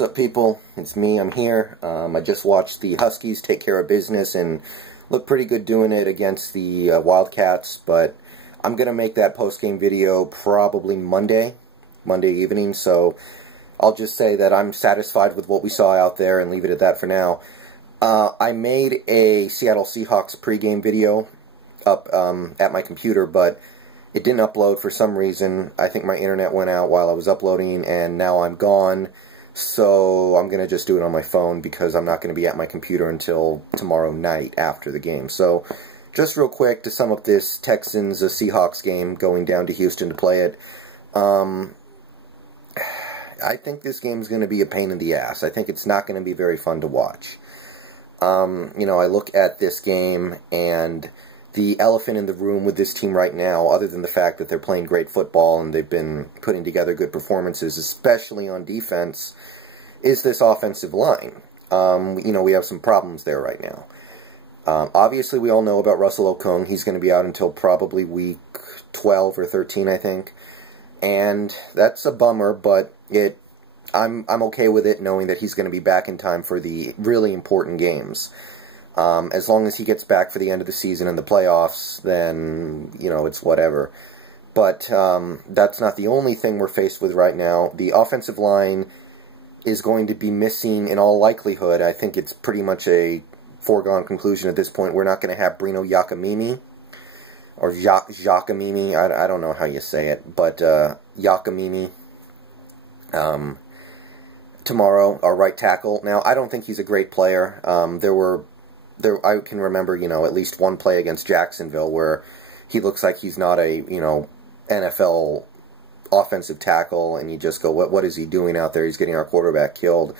What's up, people? It's me. I'm here. I just watched the Huskies take care of business and look pretty good doing it against the Wildcats, but I'm going to make that post-game video probably Monday evening, so I'll just say that I'm satisfied with what we saw out there and leave it at that for now. I made a Seattle Seahawks pregame video up at my computer, but it didn't upload for some reason. I think my internet went out while I was uploading, and now I'm gone. So I'm going to just do it on my phone because I'm not going to be at my computer until tomorrow night after the game. So just real quick to sum up this Texans-Seahawks game, going down to Houston to play it. I think this game is going to be a pain in the ass. I think it's not going to be very fun to watch. You know, I look at this game, and the elephant in the room with this team right now, other than the fact that they're playing great football and they've been putting together good performances, especially on defense, is this offensive line. You know, we have some problems there right now. Obviously, we all know about Russell Okung. He's going to be out until probably week 12 or 13, I think. And that's a bummer, but I'm okay with it, knowing that he's going to be back in time for the really important games. As long as he gets back for the end of the season and the playoffs, then, you know, it's whatever. But that's not the only thing we're faced with right now. The offensive line is going to be missing in all likelihood. I think it's pretty much a foregone conclusion at this point. We're not going to have Brino Giacomini, or Giacomini, I don't know how you say it, but Giacomini tomorrow, our right tackle. Now, I don't think he's a great player. I can remember, you know, at least one play against Jacksonville where he looks like he's not a, you know, NFL offensive tackle, and you just go, what is he doing out there? He's getting our quarterback killed.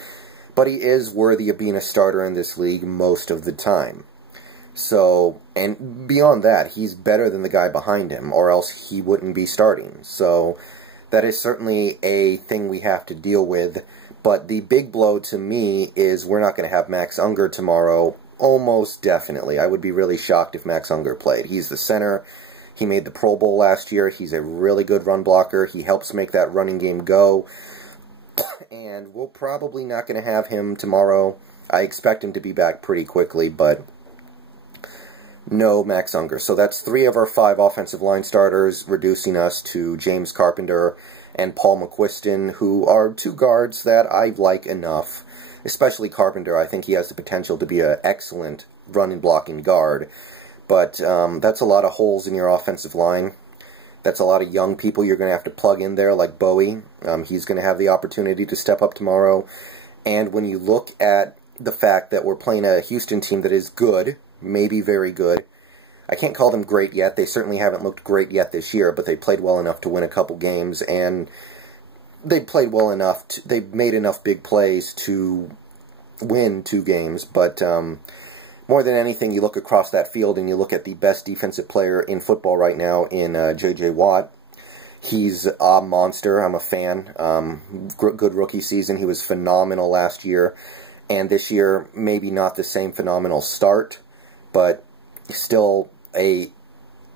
But he is worthy of being a starter in this league most of the time. So, and beyond that, he's better than the guy behind him, or else he wouldn't be starting. So, that is certainly a thing we have to deal with. But the big blow to me is we're not going to have Max Unger tomorrow. Almost definitely. I would be really shocked if Max Unger played. He's the center. He made the Pro Bowl last year. He's a really good run blocker. He helps make that running game go. And we're probably not going to have him tomorrow. I expect him to be back pretty quickly, but no Max Unger. So that's 3 of our 5 offensive line starters, reducing us to James Carpenter and Paul McQuiston, who are 2 guards that I like enough. Especially Carpenter. I think he has the potential to be an excellent running blocking guard. But that's a lot of holes in your offensive line. That's a lot of young people you're going to have to plug in there, like Bowie. He's going to have the opportunity to step up tomorrow. And when you look at the fact that we're playing a Houston team that is good, maybe very good, I can't call them great yet. They certainly haven't looked great yet this year, but they played well enough to win a couple games, and they played well enough. They made enough big plays to win 2 games, but more than anything, you look across that field and you look at the best defensive player in football right now in J.J. Watt. He's a monster. I'm a fan. Good rookie season. He was phenomenal last year, and this year maybe not the same phenomenal start, but still a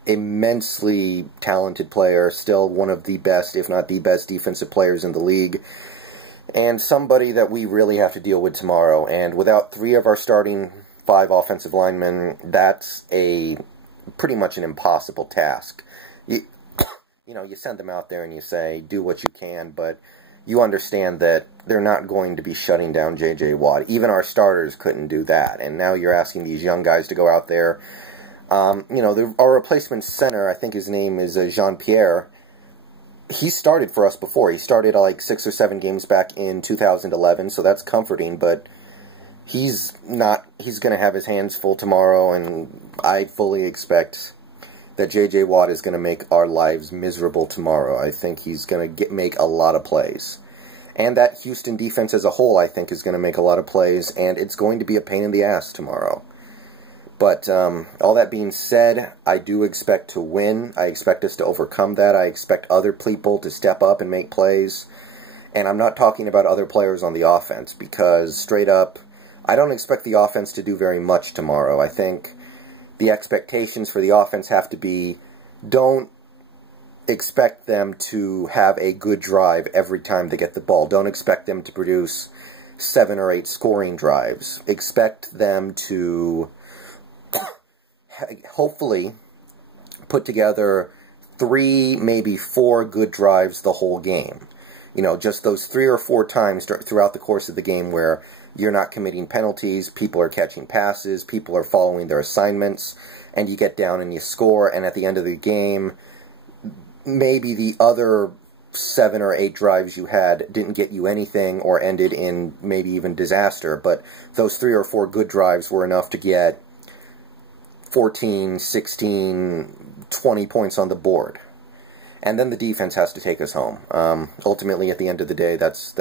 immensely talented player, still one of the best, if not the best, defensive players in the league, and somebody that we really have to deal with tomorrow. And without 3 of our starting 5 offensive linemen, that's pretty much an impossible task. You know, you send them out there and you say, do what you can, but you understand that they're not going to be shutting down J.J. Watt. Even our starters couldn't do that, and now you're asking these young guys to go out there. You know, our replacement center, I think his name is Jean-Pierre. He started for us before. He started like 6 or 7 games back in 2011, so that's comforting, but he's going to have his hands full tomorrow, and I fully expect that J.J. Watt is going to make our lives miserable tomorrow. I think he's going to make a lot of plays. And that Houston defense as a whole, I think, is going to make a lot of plays, and it's going to be a pain in the ass tomorrow. But all that being said, I do expect to win. I expect us to overcome that. I expect other people to step up and make plays. And I'm not talking about other players on the offense, because straight up, I don't expect the offense to do very much tomorrow. I think the expectations for the offense have to be, don't expect them to have a good drive every time they get the ball. Don't expect them to produce 7 or 8 scoring drives. Expect them to hopefully put together 3, maybe 4 good drives the whole game. You know, just those 3 or 4 times throughout the course of the game where you're not committing penalties, people are catching passes, people are following their assignments, and you get down and you score, and at the end of the game, maybe the other 7 or 8 drives you had didn't get you anything or ended in maybe even disaster, but those 3 or 4 good drives were enough to get 14, 16, 20 points on the board. And then the defense has to take us home. Ultimately, at the end of the day, that's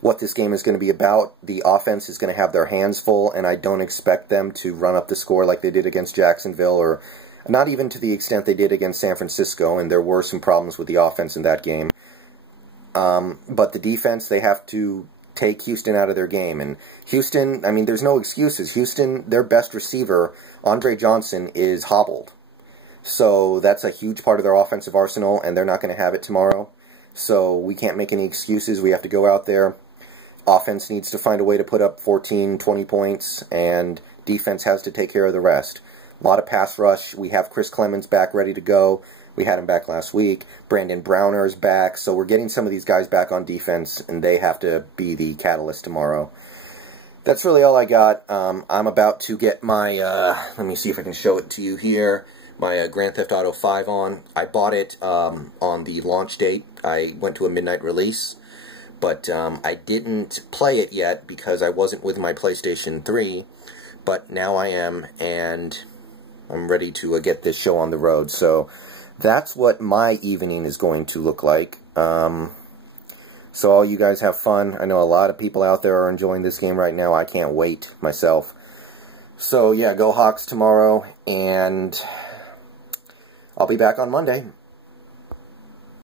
what this game is going to be about. The offense is going to have their hands full, and I don't expect them to run up the score like they did against Jacksonville, or not even to the extent they did against San Francisco, and there were some problems with the offense in that game. But the defense, they have to take Houston out of their game. And Houston, I mean, there's no excuses. Houston, their best receiver, Andre Johnson, is hobbled. So that's a huge part of their offensive arsenal, and they're not going to have it tomorrow. So we can't make any excuses. We have to go out there. Offense needs to find a way to put up 14, 20 points, and defense has to take care of the rest. A lot of pass rush. We have Chris Clemens back ready to go. We had him back last week. Brandon Browner is back. So we're getting some of these guys back on defense, and they have to be the catalyst tomorrow. That's really all I got. I'm about to get my, let me see if I can show it to you here, my Grand Theft Auto 5 on. I bought it on the launch date. I went to a midnight release, but I didn't play it yet because I wasn't with my PlayStation 3, but now I am, and I'm ready to get this show on the road. So that's what my evening is going to look like. So all you guys have fun. I know a lot of people out there are enjoying this game right now. I can't wait myself. So yeah, go Hawks tomorrow, and I'll be back on Monday.